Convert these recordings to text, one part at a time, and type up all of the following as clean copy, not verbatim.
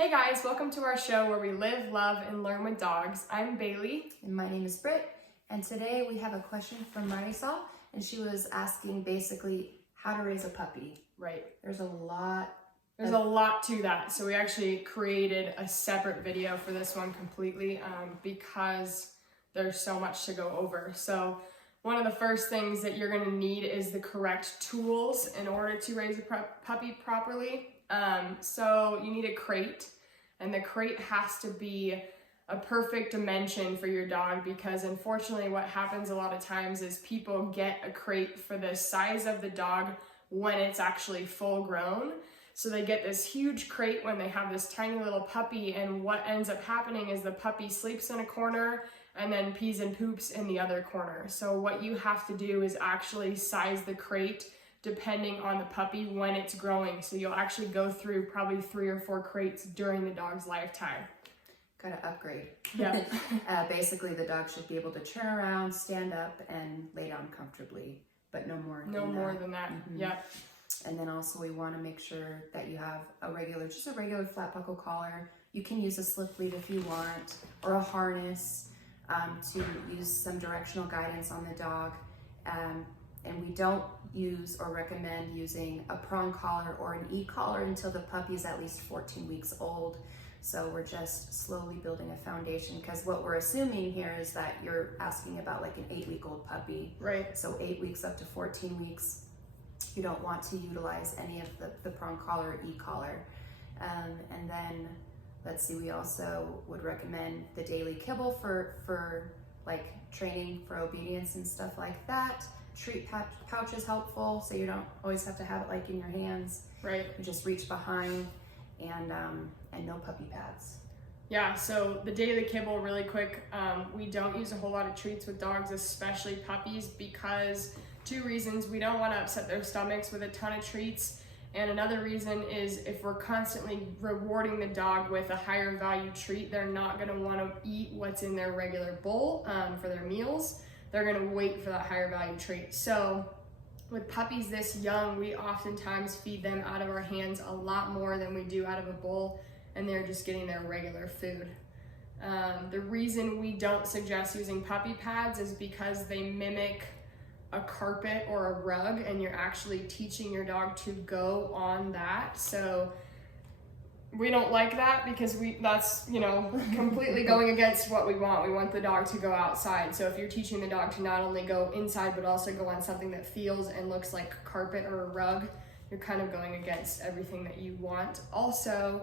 Hey guys, welcome to our show where we live, love, and learn with dogs. I'm Bailey. And my name is Britt, and today we have a question from Marisol, and she was asking basically how to raise a puppy. Right. There's a lot to that, so we actually created a separate video for this one completely because there's so much to go over. So one of the first things that you're going to need is the correct tools in order to raise a puppy properly. So you need a crate, and the crate has to be a perfect dimension for your dog, because unfortunately what happens a lot of times is people get a crate for the size of the dog when it's actually full grown. So they get this huge crate when they have this tiny little puppy, and what ends up happening is the puppy sleeps in a corner and then pees and poops in the other corner. So what you have to do is actually size the crate depending on the puppy when it's growing. So you'll actually go through probably 3 or 4 crates during the dog's lifetime. Gotta upgrade. Yeah. Basically, the dog should be able to turn around, stand up, and lay down comfortably, but no more than that. Mm-hmm. Yeah. And then also we want to make sure that you have just a regular flat buckle collar. You can use a slip lead if you want, or a harness to use some directional guidance on the dog. And we don't use or recommend using a prong collar or an e-collar until the puppy is at least 14 weeks old. So we're just slowly building a foundation, because what we're assuming here is that you're asking about like an 8-week-old puppy. Right. So 8 weeks up to 14 weeks, you don't want to utilize any of the prong collar or e-collar. And then, let's see, we also would recommend the daily kibble for like training for obedience and stuff like that. Treat pouch is helpful, so you don't always have to have it like in your hands. Right. You just reach behind, and no puppy pads. Yeah, so the daily kibble, really quick, we don't use a whole lot of treats with dogs, especially puppies, because 2 reasons. We don't want to upset their stomachs with a ton of treats, and another reason is if we're constantly rewarding the dog with a higher value treat, they're not going to want to eat what's in their regular bowl for their meals. They're going to wait for that higher value treat. So with puppies this young, we oftentimes feed them out of our hands a lot more than we do out of a bowl, and they're just getting their regular food. The reason we don't suggest using puppy pads is because they mimic a carpet or a rug, and you're actually teaching your dog to go on that. So we don't like that, because that's completely going against what we want. We want the dog to go outside. So if you're teaching the dog to not only go inside but also go on something that feels and looks like carpet or a rug, you're kind of going against everything that you want. Also,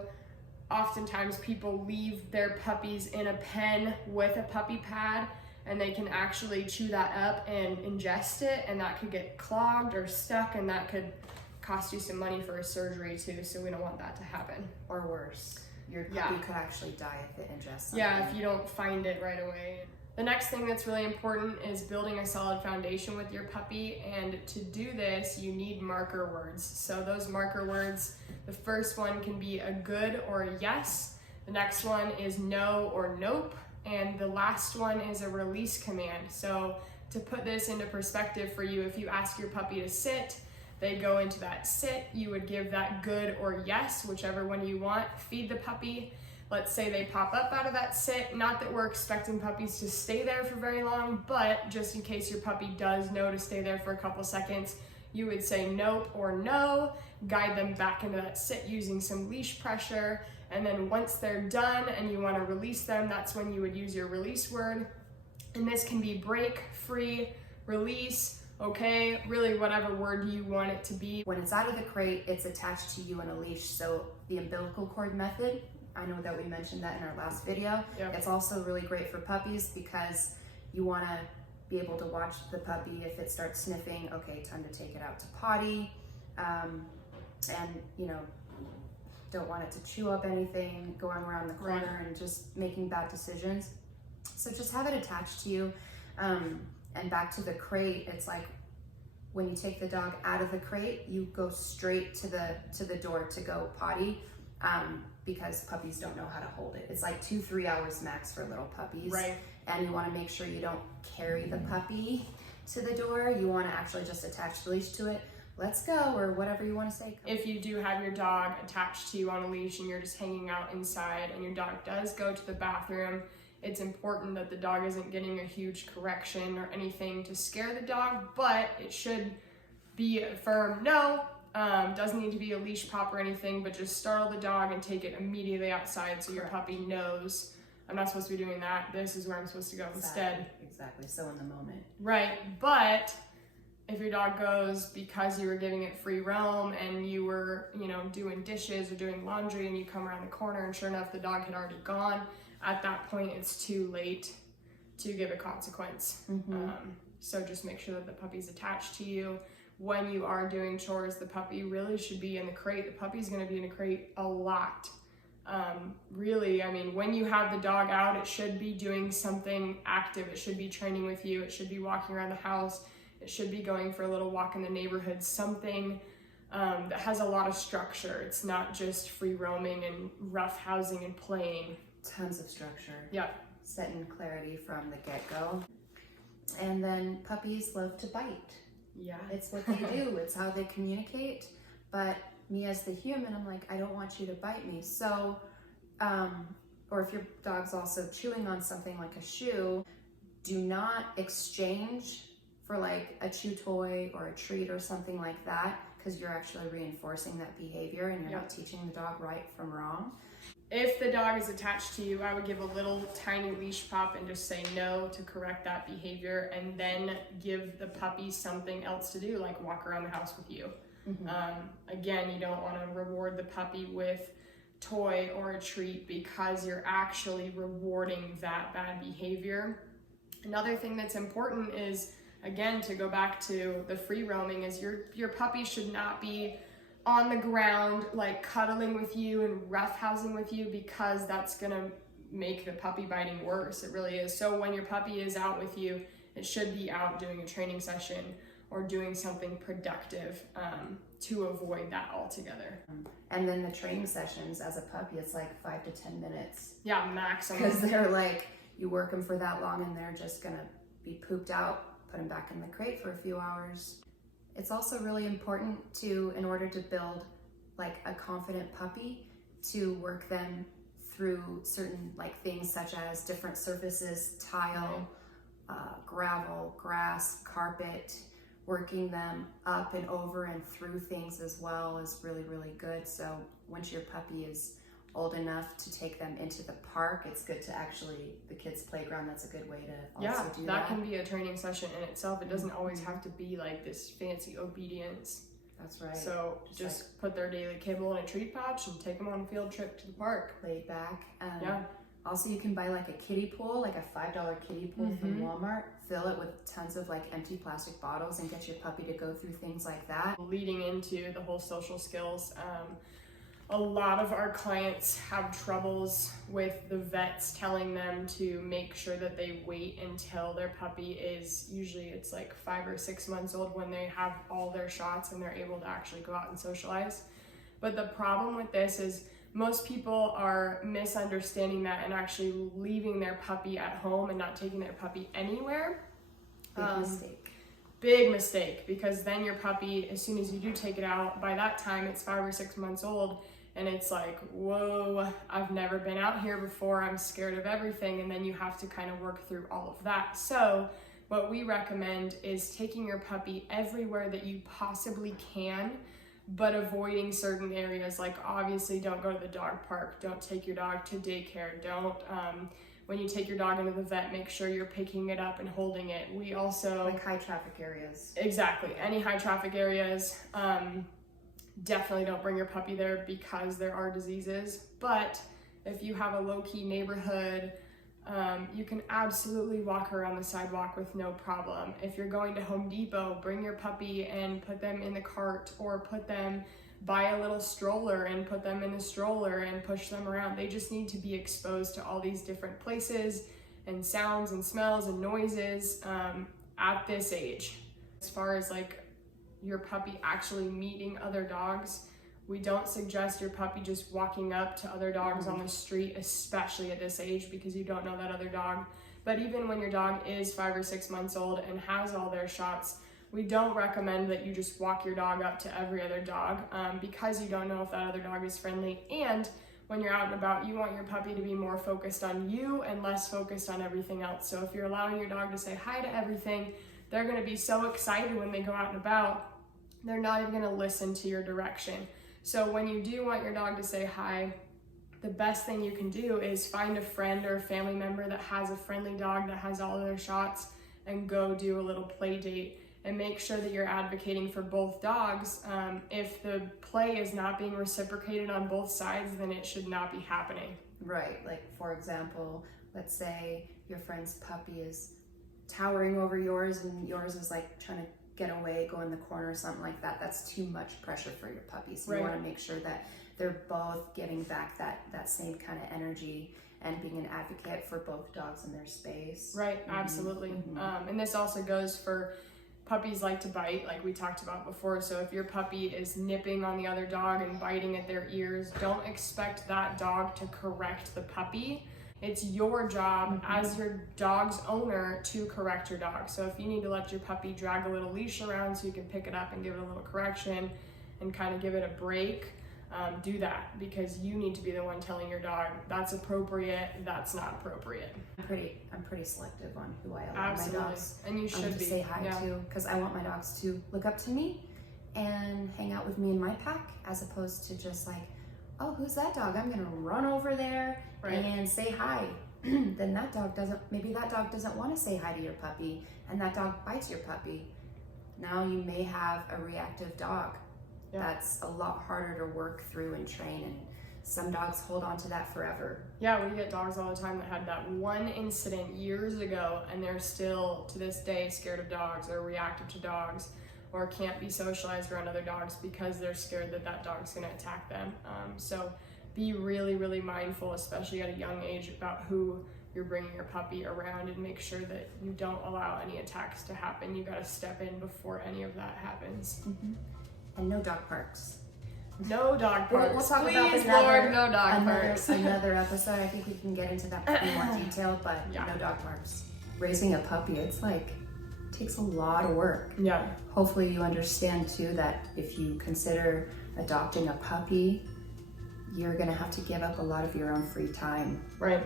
oftentimes people leave their puppies in a pen with a puppy pad, and they can actually chew that up and ingest it, and that could get clogged or stuck, and that could cost you some money for a surgery too, so we don't want that to happen. Or worse, your puppy could actually die if it ingests something. Yeah, if you don't find it right away. The next thing that's really important is building a solid foundation with your puppy, and to do this, you need marker words. So those marker words, the first one can be a good or a yes, the next one is no or nope, and the last one is a release command. So to put this into perspective for you, if you ask your puppy to sit, they go into that sit, you would give that good or yes, whichever one you want, feed the puppy. Let's say they pop up out of that sit. Not that we're expecting puppies to stay there for very long, but just in case your puppy does know to stay there for a couple seconds, you would say nope or no, guide them back into that sit using some leash pressure, and then once they're done and you want to release them, that's when you would use your release word. And this can be break, free, release, okay, really whatever word you want it to be. When it's out of the crate, it's attached to you in a leash. So the umbilical cord method, I know that we mentioned that in our last video. Yep. It's also really great for puppies, because you want to be able to watch the puppy. If it starts sniffing, okay, time to take it out to potty, and don't want it to chew up anything, going around the corner and just making bad decisions. So just have it attached to you. And back to the crate, it's like when you take the dog out of the crate, you go straight to the door to go potty, because puppies don't know how to hold it. It's like 2-3 hours max for little puppies. Right. And you want to make sure you don't carry the puppy to the door. You want to actually just attach the leash to it. let's go, or whatever you want to say. If you do have your dog attached to you on a leash and you're just hanging out inside and your dog does go to the bathroom, it's important that the dog isn't getting a huge correction or anything to scare the dog, but it should be a firm no. Doesn't need to be a leash pop or anything, but just startle the dog and take it immediately outside so your puppy knows, I'm not supposed to be doing that. This is where I'm supposed to go instead. Exactly. So in the moment. Right. But if your dog goes because you were giving it free roam and you were, doing dishes or doing laundry and you come around the corner and sure enough, the dog had already gone, at that point, it's too late to give a consequence. So just make sure that the puppy's attached to you. When you are doing chores, the puppy really should be in the crate. The puppy's going to be in a crate a lot. Really, when you have the dog out, it should be doing something active. It should be training with you. It should be walking around the house. It should be going for a little walk in the neighborhood, something that has a lot of structure. It's not just free roaming and rough housing and playing. Tons of structure. Yeah. Setting clarity from the get-go. And then puppies love to bite. Yeah. It's what they do. It's how they communicate. But me as the human, I'm like, I don't want you to bite me. So, or if your dog's also chewing on something like a shoe, do not exchange for like a chew toy or a treat or something like that, because you're actually reinforcing that behavior and you're not teaching the dog right from wrong. If the dog is attached to you, I would give a little tiny leash pop and just say no to correct that behavior, and then give the puppy something else to do, like walk around the house with you. Again, you don't want to reward the puppy with toy or a treat because you're actually rewarding that bad behavior. Another thing that's important is, again, to go back to the free roaming, is your puppy should not be on the ground, like cuddling with you and roughhousing with you, because that's gonna make the puppy biting worse. It really is. So when your puppy is out with you, it should be out doing a training session or doing something productive to avoid that altogether. And then the training sessions as a puppy, it's like 5 to 10 minutes. Yeah, maximum. Because they're like, you work them for that long and they're just gonna be pooped out, put them back in the crate for a few hours. It's also really important to, in order to build like a confident puppy, to work them through certain like things such as different surfaces, tile, gravel, grass, carpet. Working them up and over and through things as well is really, really good. So once your puppy is old enough to take them into the park, it's good to actually, the kids' playground, that's a good way to also do that. That can be a training session in itself. It doesn't always have to be like this fancy obedience. That's right. So just like, put their daily kibble in a treat pouch and take them on a field trip to the park. Laid back. Yeah. Also, you can buy like a kiddie pool, like a $5 kiddie pool from Walmart. Fill it with tons of like empty plastic bottles and get your puppy to go through things like that. Leading into the whole social skills, a lot of our clients have troubles with the vets telling them to make sure that they wait until their puppy is, usually it's like 5 or 6 months old, when they have all their shots and they're able to actually go out and socialize. But the problem with this is most people are misunderstanding that and actually leaving their puppy at home and not taking their puppy anywhere. Big mistake, because then your puppy, as soon as you do take it out, by that time it's 5 or 6 months old, and it's like, whoa, I've never been out here before, I'm scared of everything, and then you have to kind of work through all of that. So what we recommend is taking your puppy everywhere that you possibly can, but avoiding certain areas. Like obviously don't go to the dog park, don't take your dog to daycare, don't, when you take your dog into the vet, make sure you're picking it up and holding it. We also... Like high traffic areas. Exactly, any high traffic areas. Definitely don't bring your puppy there because there are diseases, but if you have a low-key neighborhood, you can absolutely walk around the sidewalk with no problem. If you're going to Home Depot, bring your puppy and put them in the cart, or buy a little stroller and put them in the stroller and push them around. They just need to be exposed to all these different places and sounds and smells and noises at this age. As far as like your puppy actually meeting other dogs, we don't suggest your puppy just walking up to other dogs on the street, especially at this age, because you don't know that other dog. But even when your dog is 5 or 6 months old and has all their shots, we don't recommend that you just walk your dog up to every other dog because you don't know if that other dog is friendly. And when you're out and about, you want your puppy to be more focused on you and less focused on everything else. So if you're allowing your dog to say hi to everything, they're going to be so excited when they go out and about, they're not even going to listen to your direction. So when you do want your dog to say hi, the best thing you can do is find a friend or a family member that has a friendly dog that has all of their shots and go do a little play date, and make sure that you're advocating for both dogs. If the play is not being reciprocated on both sides, then it should not be happening. Right, like for example, let's say your friend's puppy is towering over yours and yours is like trying to get away, go in the corner or something like that. That's too much pressure for your puppy. So you want to make sure that they're both giving back that same kind of energy and being an advocate for both dogs in their space. Right, absolutely. And this also goes for puppies like to bite, like we talked about before. So if your puppy is nipping on the other dog and biting at their ears, don't expect that dog to correct the puppy. It's your job as your dog's owner to correct your dog. So if you need to let your puppy drag a little leash around so you can pick it up and give it a little correction and kind of give it a break, do that, because you need to be the one telling your dog that's appropriate, that's not appropriate. I'm pretty selective on who I allow my dogs and you should to be. say hi to, because I want my dogs to look up to me and hang out with me in my pack, as opposed to just like, oh, who's that dog? I'm gonna run over there and say hi. Then that dog doesn't want to say hi to your puppy, and that dog bites your puppy. Now you may have a reactive dog. That's a lot harder to work through and train, and some dogs hold on to that forever. Yeah, we get dogs all the time that had that one incident years ago and they're still to this day scared of dogs or reactive to dogs or can't be socialized around other dogs because they're scared that that dog's going to attack them. So be really, really mindful, especially at a young age, about who you're bringing your puppy around, and make sure that you don't allow any attacks to happen. You got to step in before any of that happens. And no dog parks. No dog parks. We'll talk Please, about this Lord, no dog parks. another episode. I think we can get into that in more detail, but no dog parks. Raising a puppy, it's like, takes a lot of work. Yeah. Hopefully you understand too that if you consider adopting a puppy, you're gonna have to give up a lot of your own free time. Right.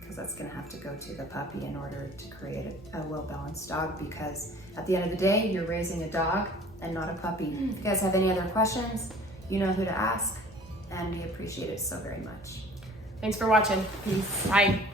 Because that's gonna have to go to the puppy in order to create a well-balanced dog, because at the end of the day, you're raising a dog and not a puppy. If you guys have any other questions, you know who to ask, and we appreciate it so very much. Thanks for watching. Peace. Bye.